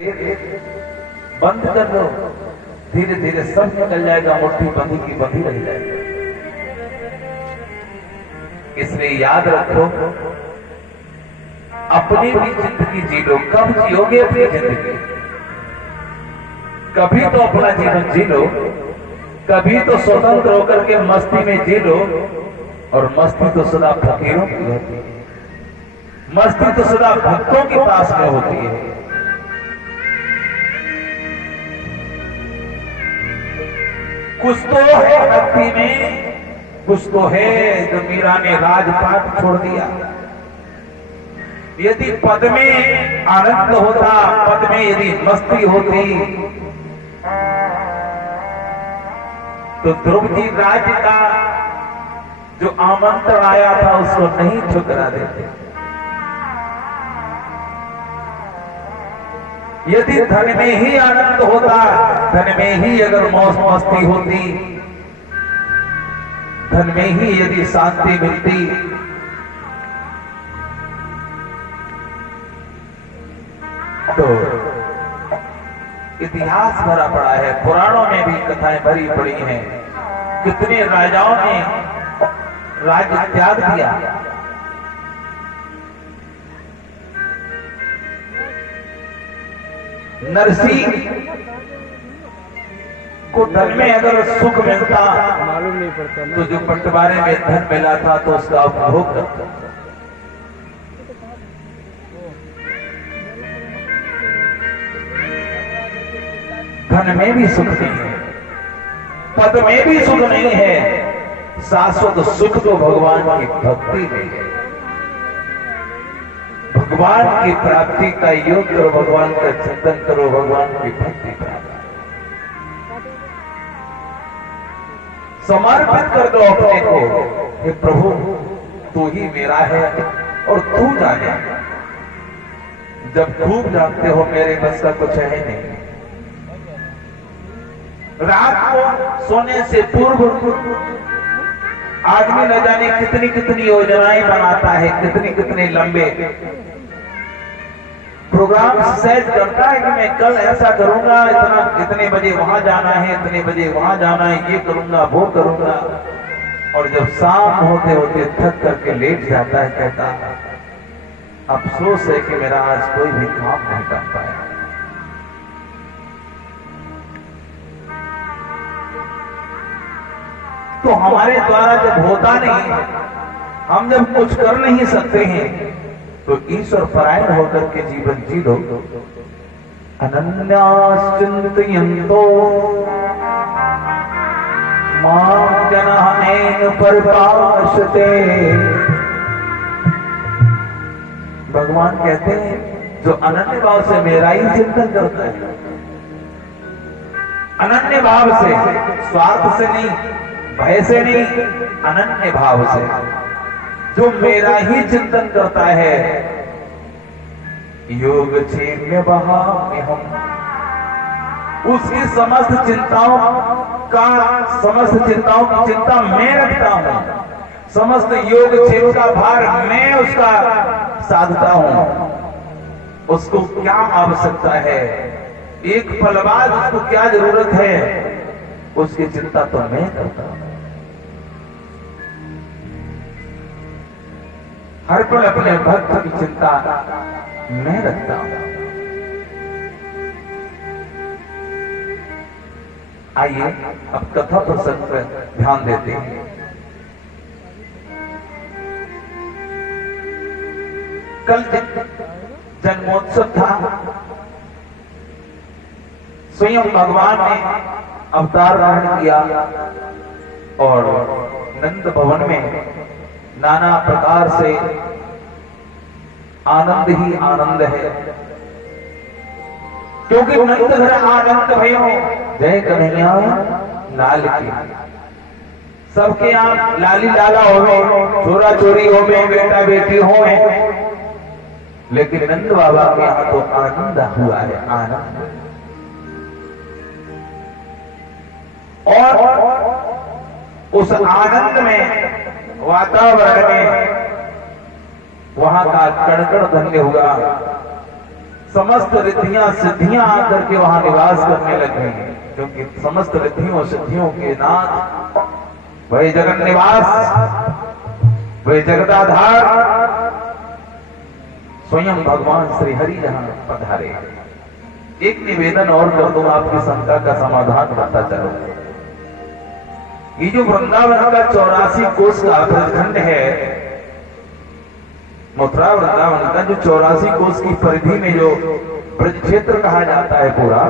बंद कर दो, धीरे धीरे सब निकल जाएगा, मुट्ठी बंधी की बंधी रह जाएगी। इसलिए याद रखो, अपनी भी जिंदगी जी लो। कब जियोगे अपनी जिंदगी? कभी तो अपना जीवन जी लो, कभी तो स्वतंत्र होकर के मस्ती में जी लो। और मस्ती तो सदा फकीरों की होती है, मस्ती तो सदा भक्तों के पास में होती है। कुछ तो है भक्ति में, कुछ तो है जो मीरा ने राजपाट छोड़ दिया। यदि पद में आनंद होता, पद में यदि मस्ती होती, तो ध्रुव जी राज्य का जो आमंत्रण आया था उसको नहीं ठुकरा देते। यदि धन में ही आनंद होता, धन में ही अगर मौज मस्ती होती, धन में ही यदि शांति मिलती, तो इतिहास भरा पड़ा है, पुराणों में भी कथाएं भरी पड़ी हैं। कितने राजाओं ने राज्य त्याग दिया। नरसी को धन में अगर सुख मिलता, मालूम नहीं पड़ता तो जो बंटवारे में धन मिला था तो उसका उपभोग करता। धन में भी सुख नहीं है, पद में भी सुख नहीं है, शाश्वत सुख तो भगवान की भक्ति में है। भगवान की प्राप्ति का योग करो, भगवान का चिंतन करो, भगवान की भक्ति प्राप्त समर्पित कर दो अपने को। हे प्रभु, तू ही मेरा है और तू जाने। जब खूब जानते हो मेरे बस का कुछ है नहीं। रात को सोने से पूर्व आदमी न जाने कितनी कितनी योजनाएं बनाता है, कितने कितने लंबे प्रोग्राम सेट करता है कि मैं कल ऐसा करूंगा, इतने बजे वहां जाना है, इतने बजे वहां जाना है, ये करूंगा वो करूंगा। और जब शाम होते होते थक करके लेट जाता है, कहता अफसोस है कि मेरा आज कोई भी काम नहीं कर पाया। तो हमारे द्वारा जब होता नहीं, हम जब कुछ कर नहीं सकते हैं, तो ईश्वर परायण होकर के जीवन जी लो। अनन्याश्चिन्तयन्तो मां जनः परिभाषते। भगवान कहते हैं, जो अनन्य भाव से मेरा ही चिंतन करता है, अनन्य भाव से, स्वार्थ से नहीं, भय से नहीं, अनन्य भाव से जो मेरा ही चिंतन करता है, योग क्षेम्य बहाम्य हम, उसकी समस्त चिंताओं की चिंता मैं रखता हूं, समस्त योग क्षेम का भार मैं उसका साधता हूं। उसको क्या आवश्यकता है, एक पल बाद उसको क्या जरूरत है, उसकी चिंता तो मैं करता हूं। हर पल अपने भक्त की चिंता मैं रखता हूं। आइए अब कथा प्रसंग पर ध्यान देते हैं। कल जन्मोत्सव था। स्वयं भगवान ने अवतार ग्रहण किया और नंद भवन में नाना प्रकार से आनंद ही आनंद है, क्योंकि नंद घर आनंद भयो जय कन्हैया लाल की। सबके यहाँ लाली लाला होवे, चोरा चोरी होवे, बेटा बेटी होवे, लेकिन नंद बाबा के यहाँ तो आनंद हुआ है, आनंद। और उस आनंद में, वातावरण में वहां का कण कण धन्य हुआ। समस्त रिद्धियां सिद्धियां आकर के वहां निवास करने लग गई हैं, क्योंकि समस्त रिद्धियों सिद्धियों के नाथ वही जगन निवास, वही जगदाधार स्वयं भगवान श्री हरि जहां पधारे। एक निवेदन और कर दूं, आपकी शंका का समाधान करता चलो। ये जो वृंदावन का 84 कोस का ब्रजखंड है, मथुरा वृंदावन का जो 84 कोस की परिधि में जो ब्रज क्षेत्र कहा जाता है पूरा,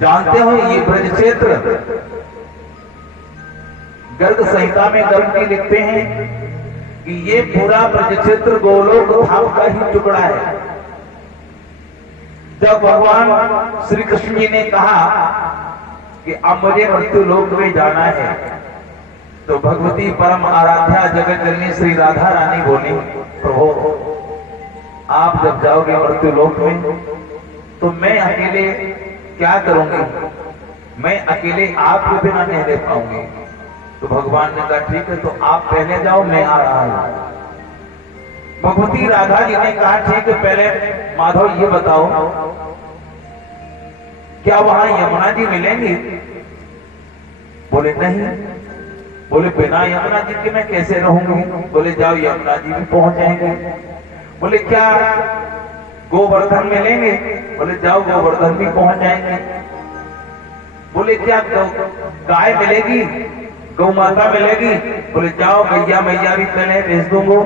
जानते हो ये ब्रज क्षेत्र गर्ग संहिता में गर्ग जी लिखते हैं कि ये पूरा ब्रज क्षेत्र गोलोक धाम का ही टुकड़ा है। जब भगवान श्री कृष्ण जी ने कहा कि अब मुझे मृत्यु लोक में जाना है, तो भगवती परम आराध्या जगत जननी श्री राधा रानी बोली, प्रभु आप जब जाओगे मृत्यु लोक में तो मैं अकेले क्या करूंगी, मैं अकेले आपके बिना नहीं रह पाऊंगी। तो भगवान ने कहा ठीक है, तो आप पहले जाओ, मैं आ रहा हूं। भगवती राधा जी ने कहा ठीक है, पहले माधव ये बताओ क्या वहां यमुना जी मिलेंगी? बोले नहीं। बोले बिना यमुना जी के मैं कैसे रहूंगी? बोले जाओ यमुना जी भी पहुंच जाएंगे। बोले क्या गोवर्धन मिलेंगे? बोले जाओ गोवर्धन भी पहुंच जाएंगे। बोले क्या गाय मिलेगी, गौ माता मिलेगी? बोले जाओ मैया मैया भी पहले भेज दूंगा।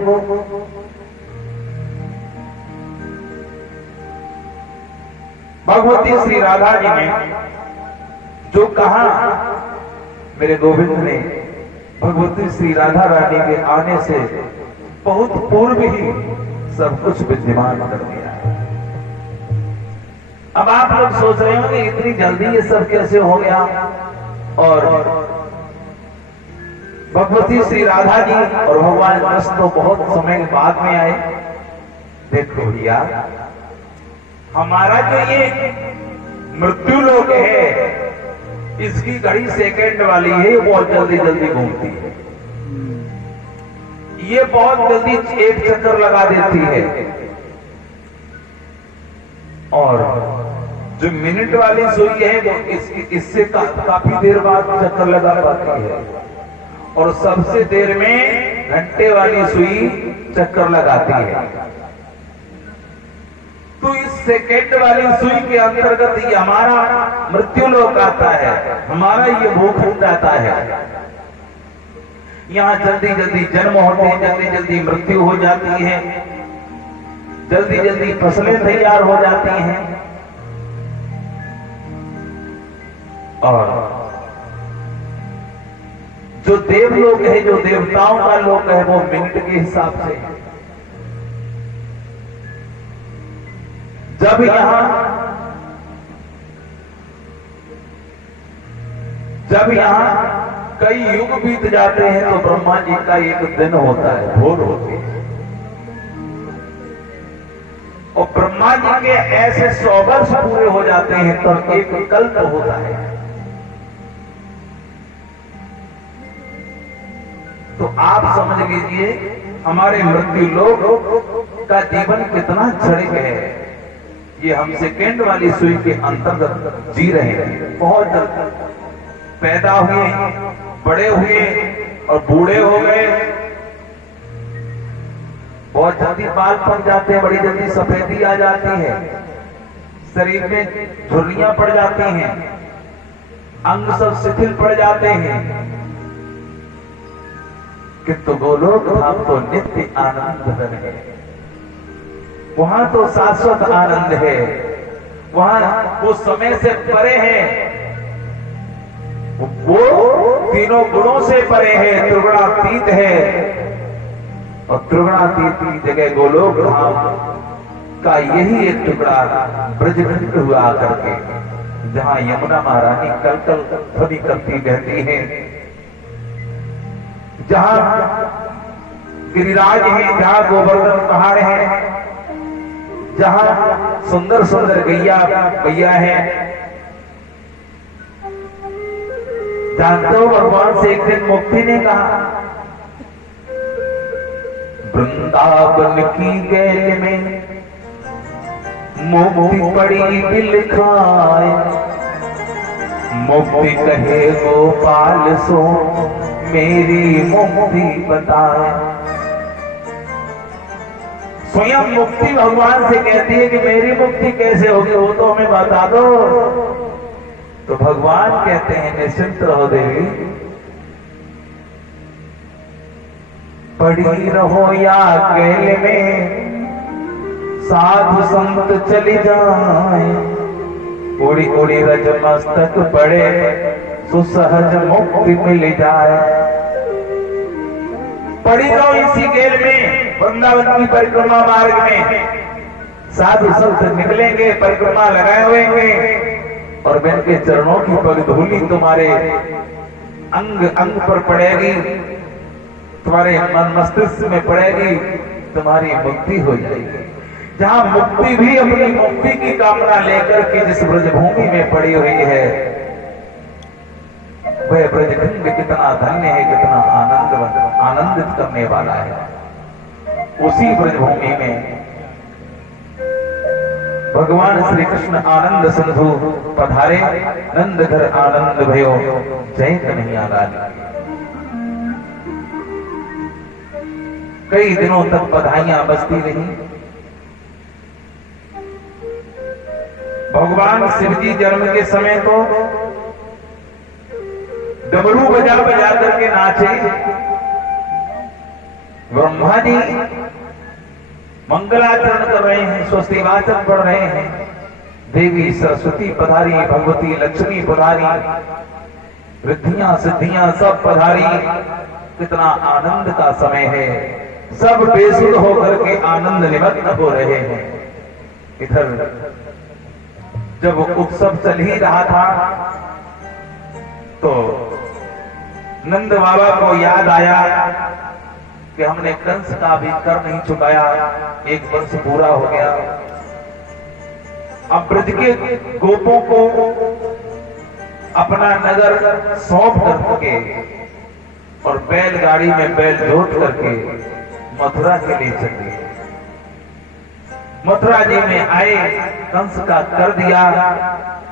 भगवती श्री राधा जी ने जो कहा, मेरे गोविंद ने भगवती श्री राधा रानी के आने से बहुत पूर्व ही सब कुछ विद्यमान कर दिया है। अब आप लोग सोच रहे होंगे इतनी जल्दी ये सब कैसे हो गया, और भगवती श्री राधा जी और भगवान कृष्ण तो बहुत समय बाद में आए। देखो भैया, हमारा जो ये मृत्यु लोक है, इसकी घड़ी सेकंड वाली है, बहुत जल्दी जल्दी घूमती है। ये बहुत जल्दी एक चक्कर लगा देती है, और जो मिनट वाली सुई है वो इससे काफी देर बाद चक्कर लगा पाती है, और सबसे देर में घंटे वाली सुई चक्कर लगाती है। तो इस सेकेंड वाली सुई के अंतर्गत ये हमारा मृत्यु लोक आता है, हमारा ये भूखंड आता है। यहाँ जल्दी जल्दी जन्म होते हैं, जल्दी जल्दी मृत्यु हो जाती है, जल्दी जल्दी फसलें तैयार हो जाती हैं, और जो देवलोक है, जो देवताओं का लोक है, वो मिनट के हिसाब से है। जब यहां कई युग बीत जाते हैं तो ब्रह्मा जी का एक दिन होता है, भोर होती है, और ब्रह्मा जी के ऐसे 100 वर्ष पूरे हो जाते हैं तब एक कल्प होता है। तो आप समझ लीजिए हमारे मृत्यु लोक का जीवन कितना क्षणिक है। ये हम सेकेंड वाली सुई के अंतर्गत जी रहे हैं। बहुत जल्द पैदा हुए, बड़े हुए और बूढ़े हो गए, बहुत जल्दी बाल पक जाते हैं, बड़ी जल्दी सफेदी आ जाती है, शरीर में झुर्रियां पड़ जाती हैं, अंग सब शिथिल पड़ जाते हैं। किंतु गोलोक धाम तो नित्य आनंद है, वहां तो शाश्वत आनंद है, वहां वो समय से परे है, वो तीनों गुणों से परे है, त्रिगुणातीत है, और त्रिगुणातीत की जगह गोलोक धाम का यही एक टुकड़ा ब्रजखंड हुआ करके, जहां यमुना महारानी कल कल ध्वनि करती बहती है, जहां गिरिराज है, जहां गोवर्धन पहाड़ है, जहां सुंदर सुंदर गैया है। जानते हो भगवान से एक दिन मुक्ति ने कहा, वृंदावन की गैल में मुक्ति पड़ी दिल खाए, मुक्ति कहे गोपाल सो मेरी मुक्ति बताए। स्वयं मुक्ति भगवान से कहती है कि मेरी मुक्ति कैसे होगी, वो तो हमें बता दो। तो भगवान कहते हैं निश्चिंत रहो देवी, पड़ी रहो या अकेले में साधु संत चली जाए, उड़ी उड़ी रज मस्तक पड़े सुसहज मुक्ति मिल जाए। पड़ी रहो इसी गेल में, वृंदावन की परिक्रमा मार्ग में साधु संत निकलेंगे, परिक्रमा लगाए हुए और मैं के चरणों की पग धूली तुम्हारे अंग अंग पर पड़ेगी, तुम्हारे मन मस्तिष्क में पड़ेगी, तुम्हारी मुक्ति हो जाएगी। जहां मुक्ति भी अपनी मुक्ति की कामना लेकर के जिस ब्रजभूमि में पड़ी हुई है, वह ब्रजखंड कितना धन्य है, कितना आनंदित करने वाला है। उसी ब्रजभूमि में भगवान श्री कृष्ण आनंद सिंधु पधारे, नंद घर आनंद भयो जय कन्हैया लाल। कई दिनों तक बधाइयां बजती रही। भगवान शिव जी जन्म के समय तो डमरू बजा बजा करके नाचे, ब्रह्मा जी मंगलाचरण कर रहे हैं, स्वस्ति वाचन पढ़ रहे हैं, देवी सरस्वती पधारी, भगवती लक्ष्मी पधारी, रिद्धियां सिद्धियां सब पधारी। कितना आनंद का समय है, सब बेसुध होकर के आनंद निमग्न हो रहे हैं। इधर जब उत्सव चल ही रहा था तो नंद बाबा को याद आया कि हमने कंस का भी कर नहीं चुकाया, 1 वर्ष पूरा हो गया। अब ब्रज के गोपों को अपना नगर सौंप करके और बैलगाड़ी में बैल जोत करके मथुरा के लिए चल दिए। मथुरा जी में आए, कंस का कर दिया।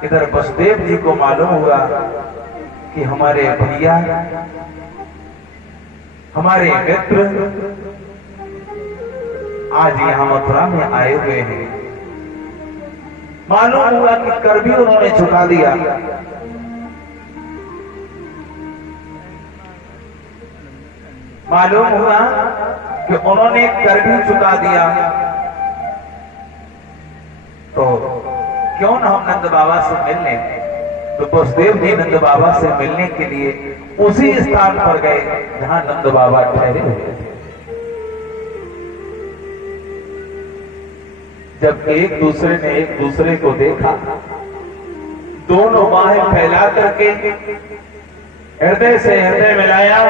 इधर वसुदेव जी को मालूम हुआ कि हमारे भैया, हमारे मित्र आज यहां मथुरा में आए हुए हैं। मालूम हुआ कि कर भी उन्होंने चुका दिया। मालूम हुआ कि उन्होंने कर भी चुका दिया, तो क्यों न हम नंद बाबा से मिल लें। तो वसुदेव जी नंद बाबा से मिलने के लिए उसी स्थान पर गए जहां नंद बाबा ठहरे हुए थे। जब एक दूसरे ने एक दूसरे को देखा, दोनों बाहें फैला करके हृदय से हृदय मिलाया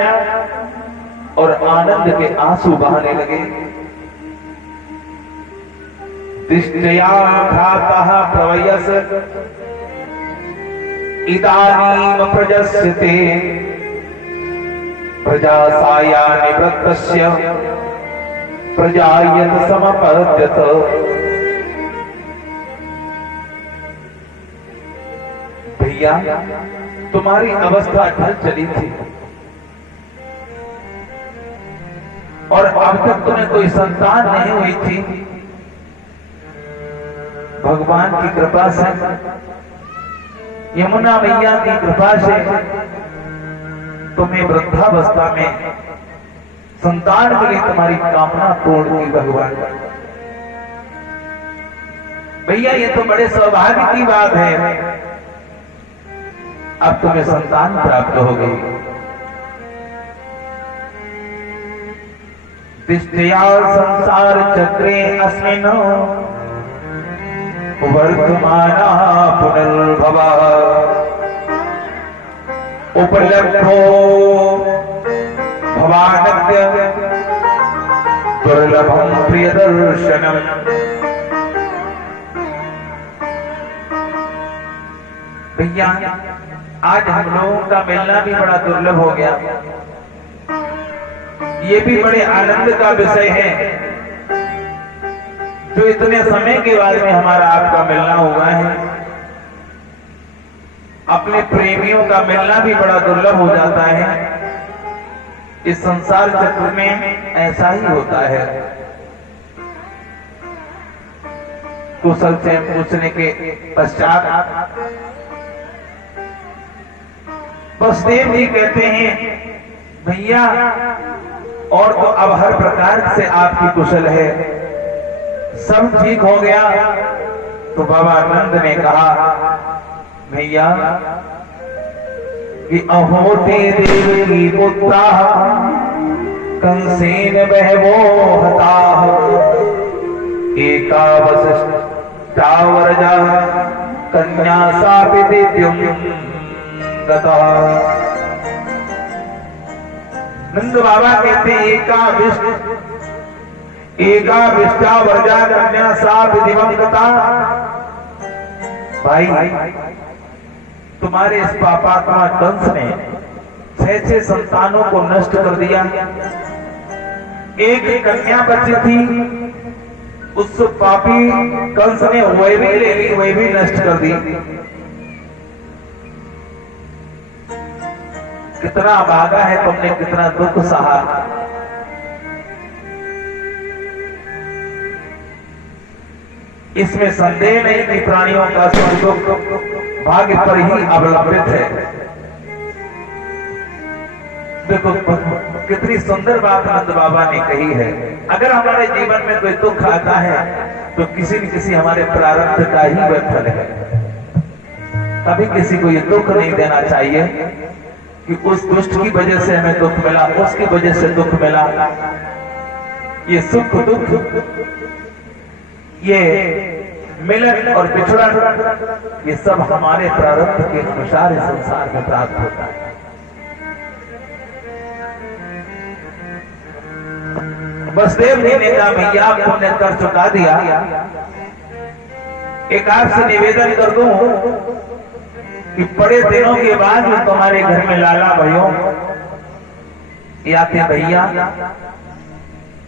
और आनंद के आंसू बहाने लगे। दृष्टया घातः प्रवयस इदानीं प्रजस्यते प्रजासाया निवृत्तस्य प्रजायत समपद्यत। भैया, तुम्हारी अवस्था ढल चली थी और अब तक तुम्हें कोई संतान नहीं हुई थी। भगवान की कृपा से, यमुना मैया की कृपा से तुम्हें वृद्धावस्था में संतान मिली, तुम्हारी कामना पूर्ण की भगवान। भैया, ये तो बड़े सौभाग्य की बात है, अब तुम्हें संतान प्राप्त हो गई। दिष्टया संसार चक्रे अस्मिन् वर्तमाना पुनर्भवा उपलब्धो भवानद्य दुर्लभम प्रियदर्शनम। भैया, आज हम लोगों का मिलना भी बड़ा दुर्लभ हो गया। ये भी बड़े आनंद का विषय है। जो इतने समय के बाद में हमारा आपका मिलना हुआ है। अपने प्रेमियों का मिलना भी बड़ा दुर्लभ हो जाता है। इस संसार चक्र में ऐसा ही होता है। कुशल से पूछने के पश्चात वसुदेव जी कहते हैं, भैया और तो अब हर प्रकार से आपकी कुशल है, सब ठीक हो गया। तो बाबा नंद ने कहा, भैया कि अहोते देव की पुत्रा कंसेन बहवो हता, एका वसिष्ठावरजा कन्या सापिदिव्यम गता। नंद बाबा कहते एका विष्टावरजा कन्या सापिदिव्यम गता। भाई तुम्हारे इस पापात्मा कंस ने 6 संतानों को नष्ट कर दिया। एक कन्या बची थी, उस पापी कंस ने वह भी ले ली, वह भी नष्ट कर दी। कितना भागा है तुमने, कितना दुख सहा। इसमें संदेह नहीं कि प्राणियों का सुख दुख भाग्य पर ही अवलंबित है। देखो कितनी सुंदर बात नंद बाबा ने कही है। अगर हमारे जीवन में कोई दुख आता है तो किसी न किसी हमारे प्रारब्ध का ही वह फल है। कभी किसी को ये दुख नहीं देना चाहिए कि उस दुष्ट की वजह से हमें दुख मिला, उसकी वजह से दुख मिला। ये सुख दुख, ये मिलन और बिछड़न, ये सब हमारे प्रारब्ध के अनुसार इस संसार में प्राप्त होता है। वसुदेव जी ने कहा, भैया तुमने कर चुका दिया, एक आपसे निवेदन कर दूं कि बड़े दिनों के बाद जो तुम्हारे घर में लाला भयो या थे भैया,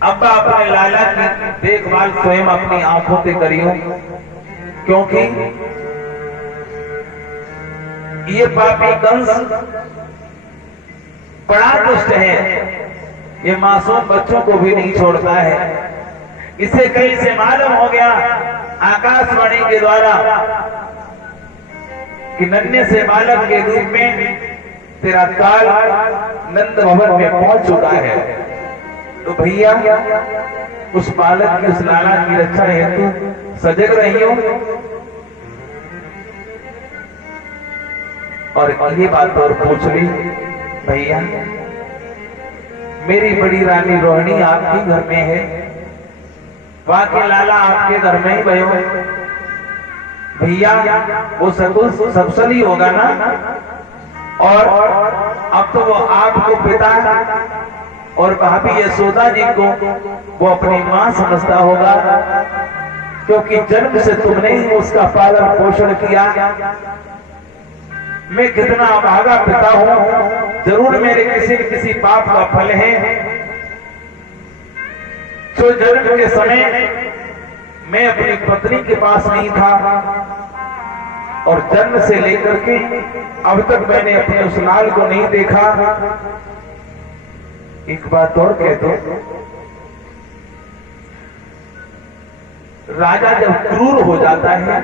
अब्बा अपने लाला की देखभाल स्वयं अपनी आंखों से करियो, क्योंकि ये पापी कंस बड़ा दुष्ट है। ये मासूम बच्चों को भी नहीं छोड़ता है। इसे कहीं से मालूम हो गया आकाशवाणी के द्वारा कि नन्हे से बालक के रूप में तेरा काल नंद भवन में पहुंच चुका है। तो भैया उस बालक की, उस लाला की रक्षा हेतु सजग रही हो। और ये बात और पूछ ली, भैया मेरी बड़ी रानी रोहिणी आपके घर में है, बाकी लाला आपके घर में ही भयो। भैया वो सबसली होगा ना, और अब तो वो आपको पिता और भाभी यशोदा जी को वो अपनी मां समझता होगा, क्योंकि जन्म से तुमने ही उसका पालन पोषण किया। मैं कितना अभागा पिता हूं, जरूर मेरे किसी न किसी पाप का फल है। तो जन्म के समय मैं अपनी पत्नी के पास नहीं था, और जन्म से लेकर के अब तक मैंने अपने उस लाल को नहीं देखा। एक बात और कह दो, राजा जब क्रूर हो जाता है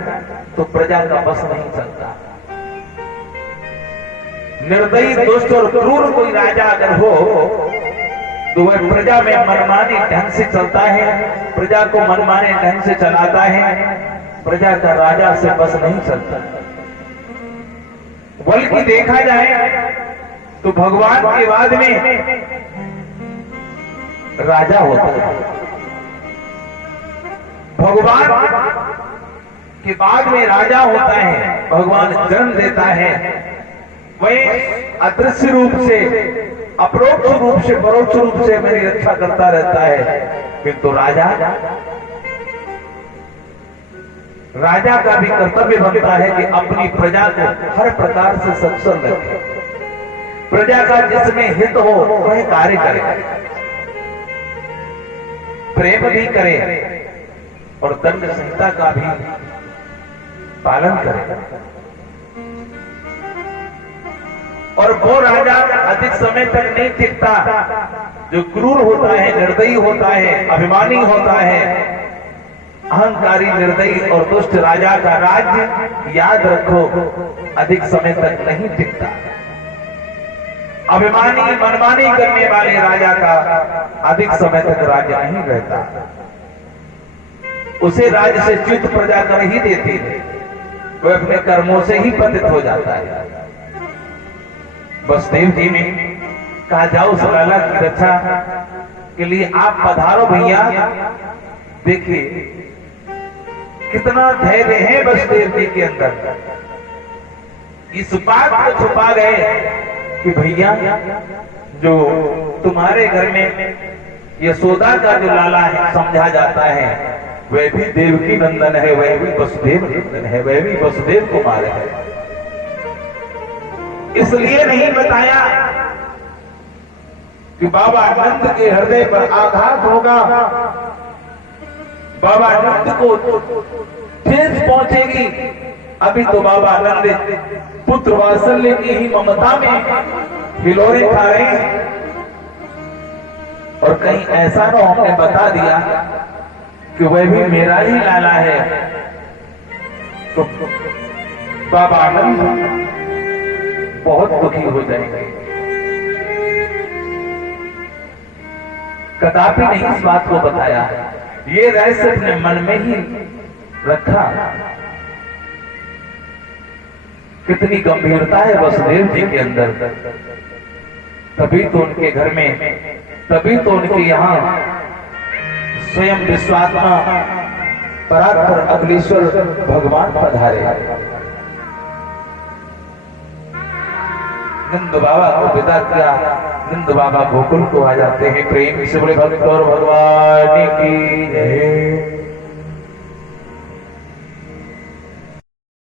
तो प्रजा का बस नहीं चलता। निर्दयी, दुष्ट और क्रूर कोई राजा अगर हो तो वह प्रजा में मनमानी ढंग से चलता है, प्रजा को मनमाने ढंग से चलाता है। प्रजा का राजा से बस नहीं चलता। बल्कि देखा जाए तो भगवान के बाद में राजा होता है। भगवान के बाद में राजा होता है, भगवान जन्म देता है। वह अदृश्य रूप से, अपरोक्ष रूप से, परोक्ष रूप से मेरी रक्षा करता रहता है। किंतु राजा का भी कर्तव्य बनता है कि अपनी प्रजा को हर प्रकार से सक्षम रखे, प्रजा का जिसमें हित हो वह कार्य करे, प्रेम भी करे, और दंड संहिता का भी पालन करें। और वो राजा अधिक समय तक नहीं टिकता जो क्रूर होता है, निर्दयी होता है, अभिमानी होता है, अहंकारी, निर्दयी और दुष्ट राजा का राज्य याद रखो अधिक समय तक नहीं टिकता। अभिमानी मनमानी करने वाले राजा का अधिक समय तक राज्य नहीं रहता। उसे राज्य से च्युत प्रजा कर ही देती है, वह अपने कर्मों से ही पतित हो जाता है। वसुदेव जी ने कहा जाओ उस लाला की रक्षा के लिए आप पधारो भैया। देखिए कितना धैर्य है वसुदेव जी के अंदर। इस बात को छुपा गए कि भैया जो तुम्हारे घर में यशोदा का जो लाला है समझा जाता है वह भी देवकी नंदन है, वह भी वसुदेव नंदन है, वह भी वसुदेव कुमार है। इसलिए नहीं बताया कि बाबा नंद के हृदय पर आघात होगा, बाबा नंद को ठेस पहुंचेगी। अभी तो बाबा नंद पुत्र वात्सल्य की ही ममता में हिलोरे खा रहे हैं, और कहीं ऐसा ना हमने बता दिया कि वह भी मेरा ही लाला है, तो बाबा नंद बहुत दुखी हो जाएंगे। कदापि नहीं इस बात को बताया, ये रहस्य अपने मन में ही रखा। कितनी गंभीरता है वसुदेव जी के अंदर। तभी तो उनके घर में, तभी तो उनके यहाँ स्वयं विश्वात्मा परात्पर अखिलेश्वर भगवान पधारे। नंद बाबा को विदा किया, नंद बाबा गोकुल को आ जाते हैं। प्रेम से बोले भक्त और भगवान की जय।